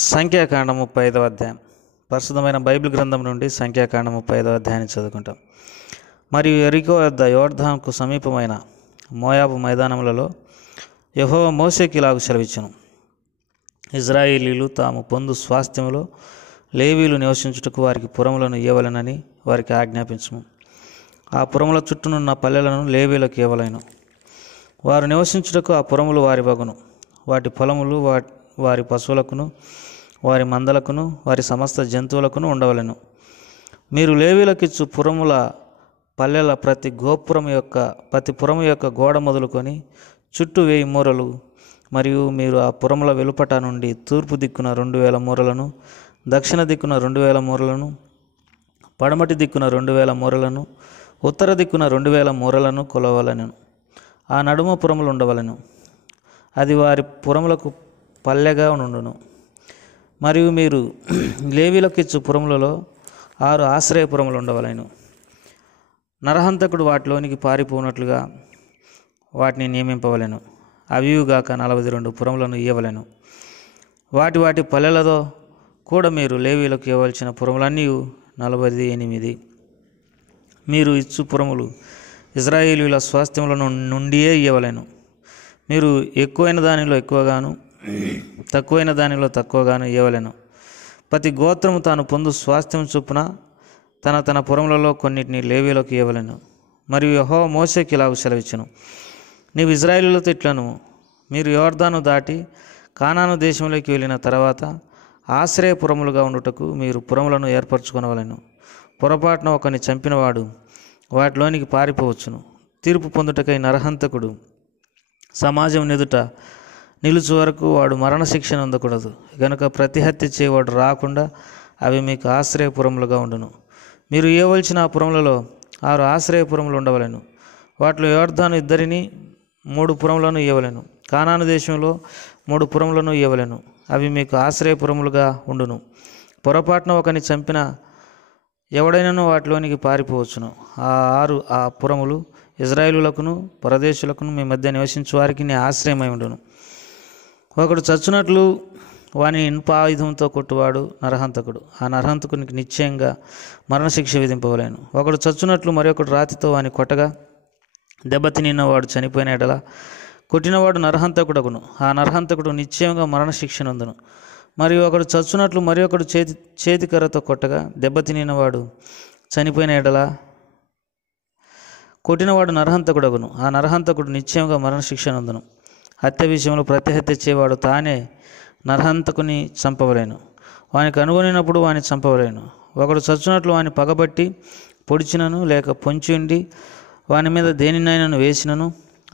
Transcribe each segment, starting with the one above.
సంఖ్యాకాండం 35వ అధ్యాయం. ప్రస్తుతమైన బైబిల్ గ్రంథం నుండి సంఖ్యాకాండం 35వ అధ్యాయాన్ని చదువుకుంటాం. మరియు యెరికో యొద్ద యోర్దానుకు సమీపమైన మోయాబు మైదానములలో యెహోవా మోషేకి ఇలాగు సెలవిచ్చెను. ఇజ్రాయేలీలు తాము పొందు స్వాస్థ్యములో లేవీలు నివసించుటకు వారికి పురములను ఇవ్వవలెనని వారికి ఆజ్ఞాపించుము. ఆ పురముల చుట్టూనున్న పల్లెలను లేవీలకు ఇవ్వలేను. వారు నివసించుటకు ఆ పురములు వారి వగును. వాటి పొలములు వారి పశువులకును వారి మందలకును వారి సమస్త జంతువులకును ఉండవలెను. మీరు లేవీలకిచ్చు పురముల పల్లెల ప్రతి పురము యొక్క గోడ మొదలుకొని చుట్టూ 1000 మూరలు, మరియు మీరు ఆ పురముల వెలుపట నుండి తూర్పు దిక్కున 2000 మూరలను, దక్షిణ దిక్కున 2000 మూరలను, పడమటి దిక్కున 2000 మూరలను, ఉత్తర దిక్కున 2000 మూరలను కొలవలెను. ఆ నడుమ పురములు ఉండవలెను. అది వారి పురములకు పల్లెగా నుండును. మరియు మీరు లేవీలకిచ్చు పురములలో 6 ఆశ్రయపురములు ఉండవలెను. నరహంతకుడు వాటిలోనికి పారిపోనట్లుగా వాటిని నియమింపవలెను. అవియుగాక 42 పురములను ఇవ్వవలెను. వాటి పల్లెలతో కూడా మీరు లేవీలకు ఇవ్వవలసిన పురములన్నీ 48. మీరు ఇచ్చు పురములు ఇజ్రాయేలీయుల స్వాస్థ్యముల నుండియే ఇవ్వవలెను. మీరు ఎక్కువైన దానిలో ఎక్కువగాను తక్కువైన దానిలో తక్కువగాను ఇవ్వవలెను. ప్రతి గోత్రము తాను పొందు స్వాస్థ్యం చొప్పున తన పురములలో కొన్నిటిని లేవీలకు ఇవ్వవలెను. మరియు యెహోవా మోషేకి ఇలాగు సెలవిచ్చెను. నీవు ఇజ్రాయేలీయులతో ఇట్లను, మీరు యోర్దాను దాటి కానాను దేశంలోకి వెళ్ళిన తర్వాత ఆశ్రయపురములుగా ఉండుటకు మీరు పురములను ఏర్పరచుకొనవలెను. పొరపాటున ఒకని చంపినవాడు వాటిలోనికి పారిపోవచ్చును. తీర్పు పొందుటకై నరహంతకుడు సమాజం ఎదుట నిలుచు వరకు వాడు మరణశిక్షణ అందకూడదు. కనుక ప్రతి హత్య చేయవాడు రాకుండా అవి మీకు ఆశ్రయపురములుగా ఉండును. మీరు ఇవ్వవలసిన ఆ పురములలో 6 ఆశ్రయపురములు ఉండవలెను. వాటిలో యోర్దాను ఇద్దరిని 3 పురములను ఇవ్వవలెను. కానాను దేశంలో 3 పురములను ఇవ్వవలెను. అవి మీకు ఆశ్రయపురములుగా ఉండును. పొరపాటున ఒకని చంపిన ఎవడైనాను వాటిలోనికి పారిపోవచ్చును. ఆ పురములు ఇజ్రాయేలులకును పరదేశులకును మీ మధ్య నివసించు వారికి ఆశ్రయమై ఉండును. ఒకడు చచ్చునట్లు వాని ఇనుప ఆయుధంతో కొట్టువాడు నరహంతకుడు. ఆ నరహంతకునికి నిశ్చయంగా మరణశిక్ష విధింపవలేను. ఒకడు చచ్చునట్లు మరొకడు రాతితో వాని కొట్టగా దెబ్బతినినవాడు చనిపోయిన ఎడల కొట్టినవాడు నరహంతకుడగును. ఆ నరహంతకుడు నిశ్చయంగా మరణశిక్ష నందును. మరియు ఒకడు చచ్చునట్లు మరి ఒకడు చేతికర్రతో కొట్టగా దెబ్బతినినవాడు చనిపోయిన ఎడల కొట్టినవాడు నరహంతకుడగును. ఆ నరహంతకుడు నిశ్చయంగా మరణశిక్ష నందును. హత్య విషయంలో ప్రతి హత్య చేయవాడు తానే నరహంతకుని చంపవలేను. వానికి అనుగుణినప్పుడు వాని చంపవలేను. ఒకడు చచ్చునట్లు వాని పగబట్టి పొడిచినను లేక పొంచి ఉండి వాని మీద దేనినైనా వేసినను,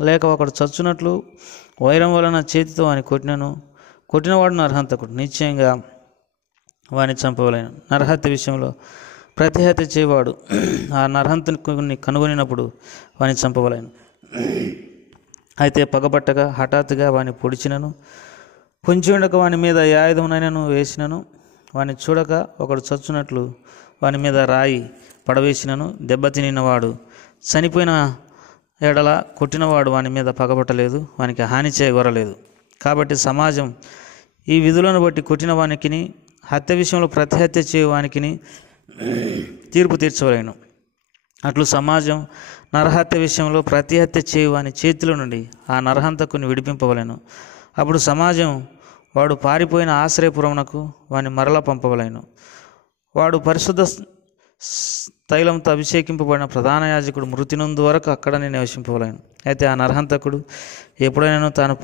లేక ఒకడు చచ్చునట్లు వైరం వలన చేతితో వాని కొట్టినవాడు నరహంతకుడు నిశ్చయంగా వాని చంపవలేను. నరహత్య విషయంలో ప్రతి హత్య చేయవాడు ఆ నరహంతకుని కనుగొనినప్పుడు వాని చంపవలేను. అయితే పగబట్టగా హఠాత్తుగా వాని పొడిచినను, పొంచి ఉండక వాని మీద ఏ ఆయుధమునైనను వేసినను, వాని చూడక ఒకడు చచ్చునట్లు వాని మీద రాయి పడవేసినను, దెబ్బతినినవాడు చనిపోయిన ఎడల కొట్టినవాడు వాని మీద పగబట్టలేదు, వానికి హాని చేయగొరలేదు. కాబట్టి సమాజం ఈ విధులను బట్టి కొట్టిన వానికిని హత్య విషయంలో ప్రతి హత్య చేయవానికిని తీర్పు తీర్చవలేను. అట్లు సమాజం నరహత్య విషయంలో ప్రతి హత్య చేయవాని చేతిలో నుండి ఆ నరహంతకుని విడిపింపవలేను. అప్పుడు సమాజం వాడు పారిపోయిన ఆశ్రయపురమునకు వాని మరల పంపవలేను. వాడు పరిశుద్ధ తైలంతో అభిషేకింపబడిన ప్రధాన యాజకుడు మృతి నొందు వరకు అక్కడనే నివసింపవలేను. అయితే ఆ నరహంతకుడు ఎప్పుడైనా తాను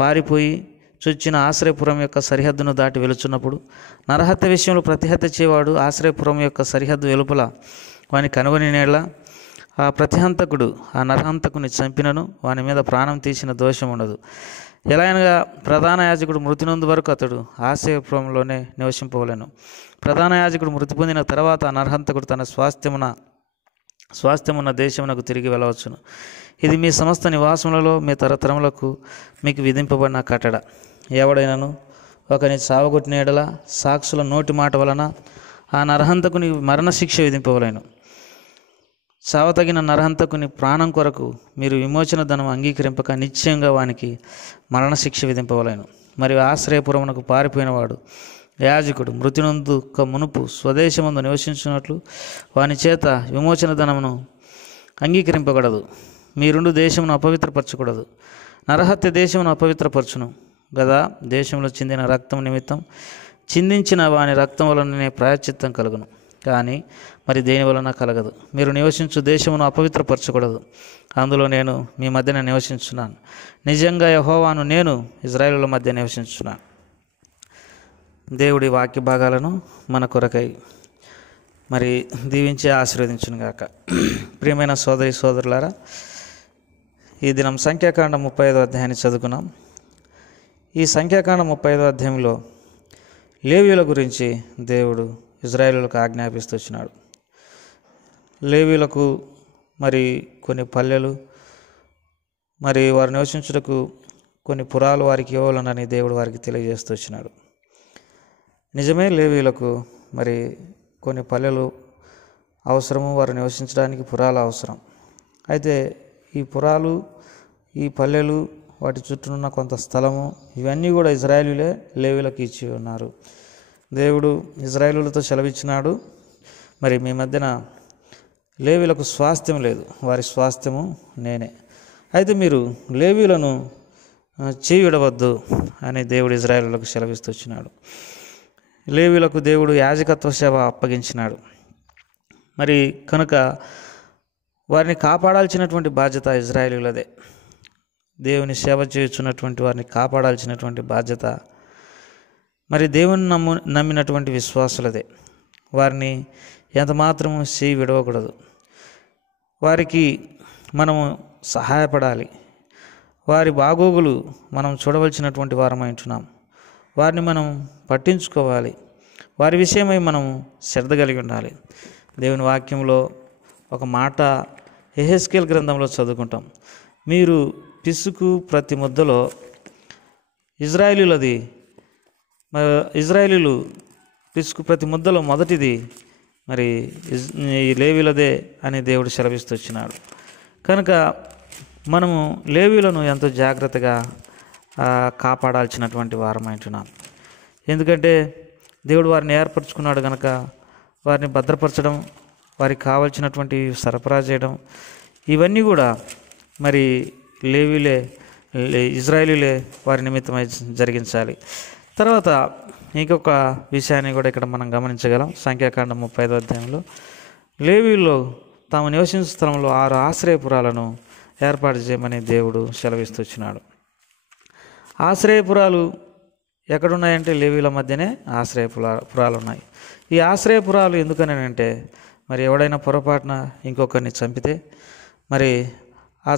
పారిపోయి చొచ్చిన ఆశ్రయపురం యొక్క సరిహద్దును దాటి వెలుచున్నప్పుడు నరహత్య విషయంలో ప్రతిహత్య చేయవాడు ఆశ్రయపురం యొక్క సరిహద్దు వెలుపల వాని కనుగొని నేల ఆ ప్రతిహంతకుడు ఆ నరహంతకుని చంపినను వాని మీద ప్రాణం తీసిన దోషం ఉండదు. ఎలా అనగా ప్రధాన యాజకుడు మృతి నొందు వరకు అతడు ఆశ్రయపురంలోనే నివసింపవలేను. ప్రధాన యాజకుడు మృతి పొందిన తర్వాత ఆ నరహంతకుడు తన స్వాస్థ్యమున్న దేశమునకు తిరిగి వెళ్ళవచ్చును. ఇది మీ సమస్త నివాసములలో మీ తరతరములకు మీకు విధింపబడిన కట్టడ. ఎవడైనాను ఒకని సావగొట్టిన ఎడల సాక్షుల నోటి మాట వలన ఆ నరహంతకుని మరణశిక్ష విధింపవలేను. చావతగిన నరహంతకుని ప్రాణం కొరకు మీరు విమోచన ధనం అంగీకరింపక నిశ్చయంగా వానికి మరణశిక్ష విధింపవలేను. మరియు ఆశ్రయపురమునకు పారిపోయినవాడు యాజకుడు మృతి నొందుక మునుపు స్వదేశమందు నివసించినట్లు వాని చేత విమోచన ధనమును అంగీకరింపకూడదు. మీరుండు దేశమును అపవిత్రపరచకూడదు. నరహత్య దేశమును అపవిత్రపరచును గదా. దేశంలో చిందిన రక్తం నిమిత్తం చిందించిన వాని రక్తం వలననే ప్రాయశ్చిత్తం కలుగును, కానీ మరి దేని వలన కలగదు. మీరు నివసించు దేశమును అపవిత్రపరచకూడదు, అందులో నేను మీ మధ్యన నివసించున్నాను. నిజంగా యెహోవాను నేను ఇజ్రాయేలుల మధ్య నివసించున్నాను. దేవుడి వాక్య భాగాలను మన కొరకై మరి దీవించి ఆశీర్వదించును గాక. ప్రియమైన సోదరి సోదరులారా, ఈ దినం సంఖ్యాకాండం 35వ అధ్యాయాన్ని చదువుకున్నాం. ఈ సంఖ్యాకాండం 35వ అధ్యాయంలో లేవీయుల గురించి దేవుడు ఇజ్రాయేలులకు ఆజ్ఞాపిస్తూ వచ్చినాడు. లేవీయులకు మరి కొన్ని పల్లెలు, మరి వారు నివసించుటకు కొన్ని పురాలు వారికి ఇవ్వాలనని దేవుడు వారికి తెలియజేస్తూ వచ్చినాడు. నిజమే, లేవీయులకు మరి కొన్ని పల్లెలు అవసరము, వారు నివసించడానికి పురాలు అవసరం. అయితే ఈ పురాలు, ఈ పల్లెలు, వాటి చుట్టూనున్న కొంత స్థలము, ఇవన్నీ కూడా ఇజ్రాయేలులే లేవీయులకు ఇచ్చి ఉన్నారు. దేవుడు ఇజ్రాయేలులతో సెలవిచ్చినాడు, మరి మీ మధ్యన లేవీయులకు స్వాస్థ్యం లేదు, వారి స్వాస్థ్యము నేనే. అయితే మీరు లేవీయులను చేయుడవద్దు అని దేవుడు ఇజ్రాయేలులకు సెలవిస్తూ వచ్చినాడు. లేవీయులకు దేవుడు యాజకత్వ సేవ అప్పగించినాడు. మరి కనుక వారిని కాపాడాల్సినటువంటి బాధ్యత ఇజ్రాయేలులదే. దేవుని సేవ చేయుచున్నటువంటి వారిని కాపాడాల్సినటువంటి బాధ్యత మరి దేవుని నమ్మినటువంటి విశ్వాసులదే. వారిని ఎంత మాత్రము చేయి విడవకూడదు. వారికి మనము సహాయపడాలి. వారి బాగోగులు మనం చూడవలసినటువంటి వారమై ఉంటున్నాం. వారిని మనం పట్టించుకోవాలి. వారి విషయమై మనం శ్రద్ధ కలిగి ఉండాలి. దేవుని వాక్యంలో ఒక మాట యెహెజ్కేలు గ్రంథంలో చదువుకుంటాం. మీరు పిసుకు ప్రతి ముద్దలో ఇజ్రాయేలీలు పిసుకు ప్రతి ముద్దలో మొదటిది మరి లేవీయులదే అని దేవుడు సెలవిస్తూ వచ్చినాడు. కనుక మనము లేవీయులను ఎంతో జాగ్రత్తగా కాపాడాల్సినటువంటి వారమైంటున్నాం. ఎందుకంటే దేవుడు వారిని ఏర్పరచుకున్నాడు కనుక వారిని భద్రపరచడం, వారికి కావాల్సినటువంటి సరఫరా చేయడం, ఇవన్నీ కూడా మరి లేవీయులే, ఇజ్రాయేలీలే వారి నిమిత్తమై జరిగించాలి. తర్వాత ఇంకొక విషయాన్ని కూడా ఇక్కడ మనం గమనించగలం. సంఖ్యాకాండం 35వ అధ్యాయంలో లేవీయులు తాము నివసించే స్థలంలో 6 ఆశ్రయపురాలను ఏర్పాటు చేయమని దేవుడు సెలవిస్తూ వచ్చినాడు. ఆశ్రయపురాలు ఎక్కడున్నాయంటే లేవీయుల మధ్యనే ఆశ్రయపురాలు ఉన్నాయి. ఈ ఆశ్రయపురాలు ఎందుకనంటే మరి ఎవడైనా పొరపాటున ఇంకొకరిని చంపితే మరి ఆ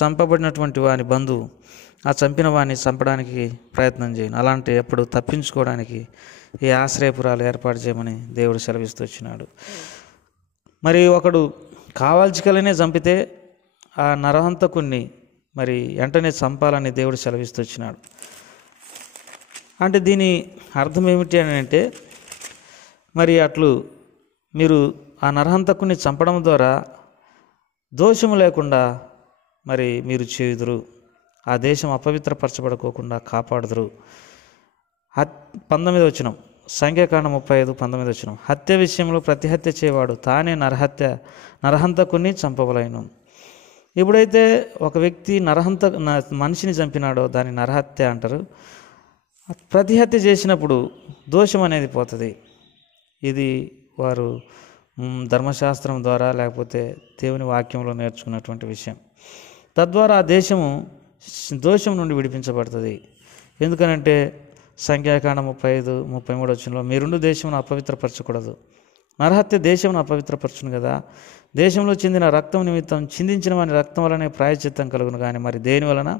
చంపబడినటువంటి వాని బంధువు ఆ చంపిన వాడిని చంపడానికి ప్రయత్నం చేయను. అలాంటి ఎప్పుడు తప్పించుకోవడానికి ఈ ఆశ్రయపురాలు ఏర్పాటు చేయమని దేవుడు సెలవిస్తూ వచ్చినాడు. మరి ఒకడు కావాల్సికలనే చంపితే ఆ నరహంతకుణ్ణి మరి వెంటనే చంపాలని దేవుడు సెలవిస్తూ వచ్చినాడు. అంటే దీని అర్థం ఏమిటి అని అంటే మరి అట్లు మీరు ఆ నరహంతకుని చంపడం ద్వారా దోషము లేకుండా మరి మీరు చేయుదురు, ఆ దేశం అపవిత్రపరచబడుకోకుండా కాపాడుదురు. 19వ వచనం, సంఖ్యాకాండం 35:19 వచనం, హత్య విషయంలో ప్రతి హత్య చేయవాడు తానే నరహంతకుని చంపవలెను. ఎప్పుడైతే ఒక వ్యక్తి మనిషిని చంపినాడో దాన్ని నరహత్య అంటారు. ప్రతి హత్య చేసినప్పుడు దోషం అనేది పోతుంది. ఇది వారు ధర్మశాస్త్రం ద్వారా లేకపోతే దేవుని వాక్యంలో నేర్చుకున్నటువంటి విషయం. తద్వారా ఆ దేశము దోషం నుండి విడిపించబడుతుంది. ఎందుకనంటే సంఖ్యాకాండం 35:33 వచనంలో మీరుండు దేశమును అపవిత్రపరచకూడదు, నరహత్య దేశమును అపవిత్రపరచును కదా. దేశంలో చెందిన రక్తం నిమిత్తం చిందించిన వాని రక్తం వలనే ప్రాయశ్చిత్తం కలుగును, కానీ మరి దేని వలన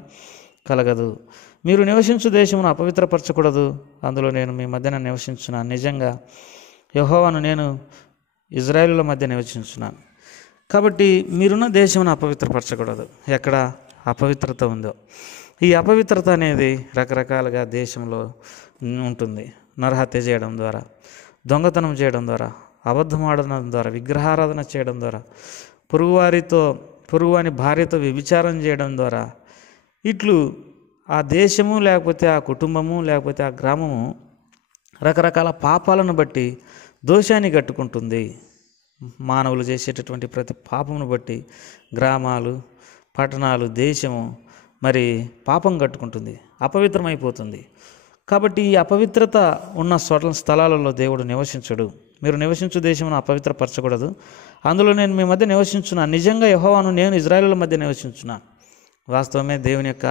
కలగదు. మీరు నివసించు దేశమును అపవిత్రపరచకూడదు, అందులో నేను మీ మధ్యన నివసించున్నాను. నిజంగా యెహోవాను నేను ఇజ్రాయేలుల మధ్య నివసించున్నాను. కాబట్టి మీరున్న దేశమును అపవిత్రపరచకూడదు. ఎక్కడ అపవిత్రత ఉందో, ఈ అపవిత్రత అనేది రకరకాలుగా దేశంలో ఉంటుంది. నరహత్య చేయడం ద్వారా, దొంగతనం చేయడం ద్వారా, అబద్ధం ఆడడం ద్వారా, విగ్రహారాధన చేయడం ద్వారా, పొరుగువాని భార్యతో వ్యభిచారం చేయడం ద్వారా ఇట్లు ఆ దేశము లేకపోతే ఆ కుటుంబము లేకపోతే ఆ గ్రామము రకరకాల పాపాలను బట్టి దోషాన్ని కట్టుకుంటుంది. మానవులు చేసేటటువంటి ప్రతి పాపమును బట్టి గ్రామాలు, పట్టణాలు, దేశము మరి పాపం కట్టుకుంటుంది, అపవిత్రమైపోతుంది. కాబట్టి ఈ అపవిత్రత ఉన్న స్థలాలలో దేవుడు నివసించడు. మీరు నివసించు దేశమును అపవిత్రపరచకూడదు, అందులో నేను మీ మధ్య నివసించున్నాను. నిజంగా యెహోవాను నేను ఇజ్రాయేలుల మధ్య నివసించున్నాను. వాస్తవమే దేవుని యొక్క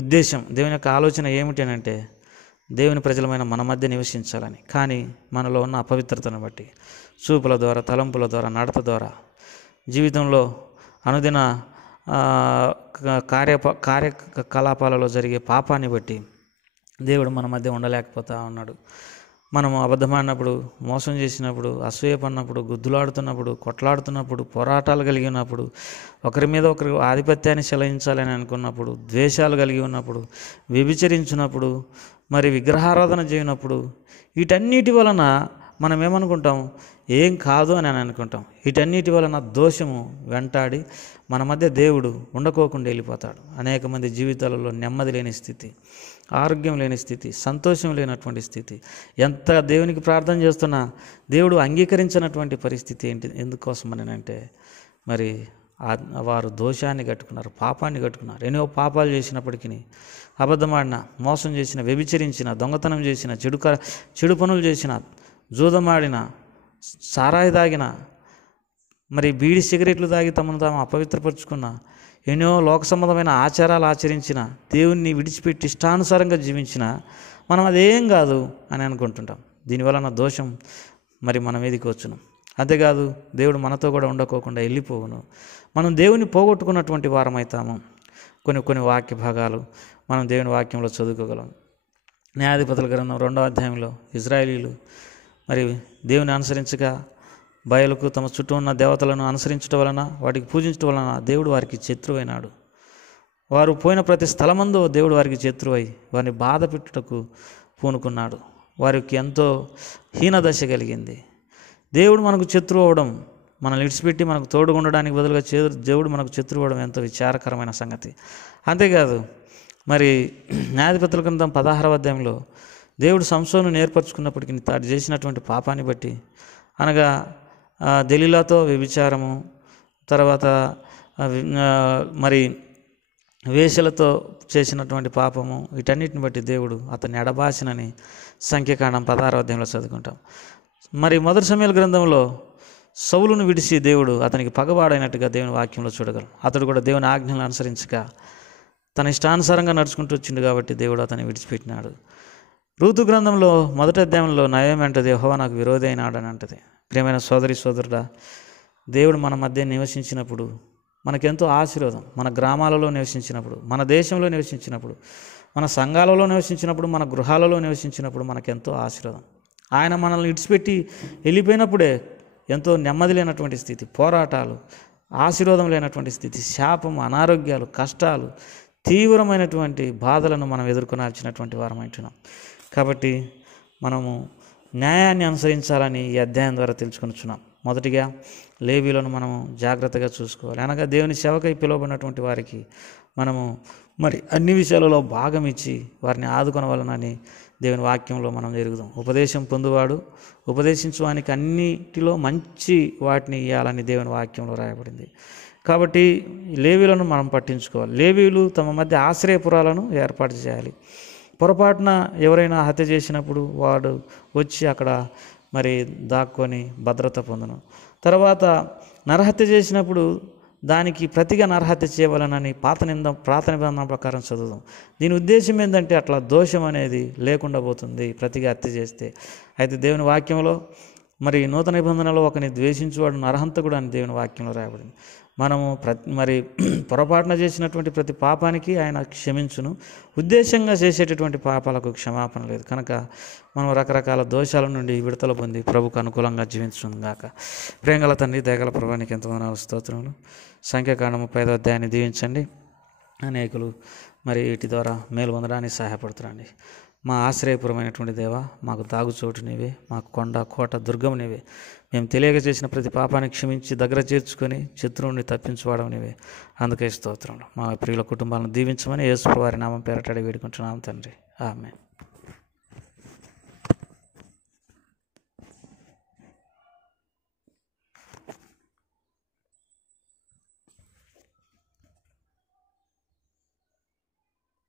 ఉద్దేశం, దేవుని యొక్క ఆలోచన ఏమిటి అని అంటే దేవుని ప్రజలమైన మన మధ్య నివసించాలని. కానీ మనలో ఉన్న అపవిత్రతను బట్టి చూపుల ద్వారా, తలంపుల ద్వారా, నడత ద్వారా, జీవితంలో అనుదిన కార్యకలాపాలలో జరిగే పాపాన్ని బట్టి దేవుడు మన మధ్య ఉండలేకపోతా ఉన్నాడు. మనము అబద్ధమాడినప్పుడు, మోసం చేసినప్పుడు, అసూయపడినప్పుడు, గుద్దులాడుతున్నప్పుడు, కొట్లాడుతున్నప్పుడు, పోరాటాలు కలిగి ఉన్నప్పుడు, ఒకరి మీద ఒకరు ఆధిపత్యాన్ని చెలాయించాలని అనుకున్నప్పుడు, ద్వేషాలు కలిగి ఉన్నప్పుడు, వ్యభిచరించినప్పుడు, మరి విగ్రహారాధన చేయనప్పుడు, వీటన్నిటి వలన మనం ఏమనుకుంటాం? ఏం కాదు అని అనుకుంటాం. వీటన్నిటి వలన దోషము వెంటాడి మన మధ్య దేవుడు ఉండకోకుండా వెళ్ళిపోతాడు. అనేక మంది జీవితాలలో నెమ్మది లేని స్థితి, ఆరోగ్యం లేని స్థితి, సంతోషం లేనటువంటి స్థితి, ఎంత దేవునికి ప్రార్థన చేస్తున్నా దేవుడు అంగీకరించినటువంటి పరిస్థితి ఏంటి? ఎందుకోసమని అంటే మరి వారు దోషాన్ని కట్టుకున్నారు, పాపాన్ని కట్టుకున్నారు. ఎన్నో పాపాలు చేసినప్పటికీ, అబద్ధమాడిన, మోసం చేసిన, వ్యభిచరించిన, దొంగతనం చేసిన, చెడు పనులు చేసిన, జూదమాడిన, సారాయి తాగిన, మరి బీడి సిగరెట్లు తాగి తమను తాము అపవిత్రపరుచుకున్న, ఎన్నో లోక సంబంధమైన ఆచారాలు ఆచరించిన, దేవుణ్ణి విడిచిపెట్టి ఇష్టానుసారంగా జీవించిన మనం అదేం కాదు అని అనుకుంటుంటాం. దీనివలన దోషం మరి మన మీదకి వచ్చును. అంతేకాదు దేవుడు మనతో కూడా ఉండకోకుండా వెళ్ళిపోవును. మనం దేవుని పోగొట్టుకున్నటువంటి వారమవుతాము. కొన్ని వాక్య భాగాలు మనం దేవుని వాక్యంలో చదువుకోగలం. న్యాయాధిపతుల గ్రంథం 2వ అధ్యాయంలో ఇజ్రాయేలీలు మరి దేవుని అనుసరించక బయలుకు తమ చుట్టూ ఉన్న దేవతలను అనుసరించడం వలన, వాటికి పూజించడం వలన దేవుడు వారికి శత్రువైనాడు. వారు పోయిన ప్రతి స్థలమందు దేవుడు వారికి శత్రువై వారిని బాధ పెట్టుటకు పూనుకున్నాడు. వారికి ఎంతో హీనదశ కలిగింది. దేవుడు మనకు శత్రువు అవ్వడం, మనల్ని విడిచిపెట్టి మనకు తోడుగా ఉండడానికి బదులుగా దేవుడు మనకు శత్రువు అవ్వడం ఎంతో విచారకరమైన సంగతి. అంతేకాదు మరి న్యాయాధిపతుల గ్రంథం 16వ అధ్యాయంలో దేవుడు సంసోను నేర్పరచుకున్నప్పటికీ తాను చేసినటువంటి పాపాన్ని బట్టి, అనగా దెలీలాతో వ్యభిచారము, తర్వాత మరి వేశ్యలతో చేసినటువంటి పాపము, వీటన్నిటిని బట్టి దేవుడు అతన్ని ఎడబాసినని సంఖ్యాకాండం 16వ అధ్యాయంలో చదువుకుంటాం. మరి మొదటి సమూయేలు గ్రంథంలో సౌలును విడిచి దేవుడు అతనికి పగవాడైనట్టుగా దేవుని వాక్యంలో చూడగలం. అతడు కూడా దేవుని ఆజ్ఞలను అనుసరించక తన ఇష్టానుసారంగా నడుచుకుంటూ వచ్చిండు కాబట్టి దేవుడు అతన్ని విడిచిపెట్టినాడు. రూతు గ్రంథంలో 1వ అధ్యాయంలో నయం అంటది, యెహోవా నాకు విరోధి అయినాడు అని అంటది. ప్రియమైన సోదరుడా, దేవుడు మన మధ్య నివసించినప్పుడు మనకెంతో ఆశీర్వాదం. మన గ్రామాలలో నివసించినప్పుడు, మన దేశంలో నివసించినప్పుడు, మన సంఘాలలో నివసించినప్పుడు, మన గృహాలలో నివసించినప్పుడు మనకెంతో ఆశీర్వాదం. ఆయన మనల్ని విడిచిపెట్టి వెళ్ళిపోయినప్పుడే ఎంతో నెమ్మది లేనటువంటి స్థితి, పోరాటాలు, ఆశీర్వాదం లేనటువంటి స్థితి, శాపం, అనారోగ్యాలు, కష్టాలు, తీవ్రమైనటువంటి బాధలను మనం ఎదుర్కొనాల్సినటువంటి వారం అంటున్నాం. కాబట్టి మనము న్యాయాన్ని అనుసరించాలని ఈ అధ్యాయం ద్వారా తెలుసుకొనిచున్నాం. మొదటిగా లేవీలను మనము జాగ్రత్తగా చూసుకోవాలి. అనగా దేవుని సేవకై పిలువబడినటువంటి వారికి మనము మరి అన్ని విషయాలలో భాగం ఇచ్చి వారిని ఆదుకొనవలనని దేవుని వాక్యంలో మనం ఎరుగుదాం. ఉపదేశం పొందువాడు ఉపదేశించడానికి అన్నిటిలో మంచి వాటిని ఇవ్వాలని దేవుని వాక్యంలో రాయబడింది. కాబట్టి లేవీలను మనం పట్టించుకోవాలి. లేవీలు తమ మధ్య ఆశ్రయపురాలను ఏర్పాటు చేయాలి. పొరపాటున ఎవరైనా హత్య చేసినప్పుడు వాడు వచ్చి అక్కడ మరి దాక్కొని భద్రత పొందను. తర్వాత నరహత్య చేసినప్పుడు దానికి ప్రతిగా నరహత్య చేయవలనని పాత నిబంధన ప్రకారం చదువుదాం. దీని ఉద్దేశం ఏంటంటే అట్లా దోషం అనేది లేకుండా పోతుంది ప్రతిగా హత్య చేస్తే. అయితే దేవుని వాక్యంలో మరి నూతన నిబంధనలో ఒకరిని ద్వేషించేవాడు నరహంతకుడు అని దేవుని వాక్యంలో రాయబడింది. మనము మరి పొరపాటున చేసినటువంటి ప్రతి పాపానికి ఆయన క్షమించును. ఉద్దేశంగా చేసేటటువంటి పాపాలకు క్షమాపణ లేదు. కనుక మనం రకరకాల దోషాల నుండి విడుదల పొంది ప్రభుకు అనుకూలంగా జీవించును గాక. ప్రేమగల తండ్రి, దయగల ప్రభువానికి ఎంతమంది స్తోత్రములు. సంఖ్యాకాండం 35వ అధ్యాయాన్ని దీవించండి. అనేకులు మరి వీటి ద్వారా మేలు పొందడానికి సహాయపడుతురండి. మా ఆశ్రయపురమైనటువంటి దేవా, మాకు దాగుచోటు నీవే, మాకు కొండ కోట దుర్గం నీవే. మేము తెలియక చేసిన ప్రతి పాపాన్ని క్షమించి దగ్గర చేర్చుకొని శత్రువుని తప్పించుకోవడం నీవే. అందుకే స్తోత్రం. మా ప్రియుల కుటుంబాలను దీవించమని యేసు వారి నామం పేరట అడిగి వేడుకుంటున్నాం తండ్రి. ఆమేన్.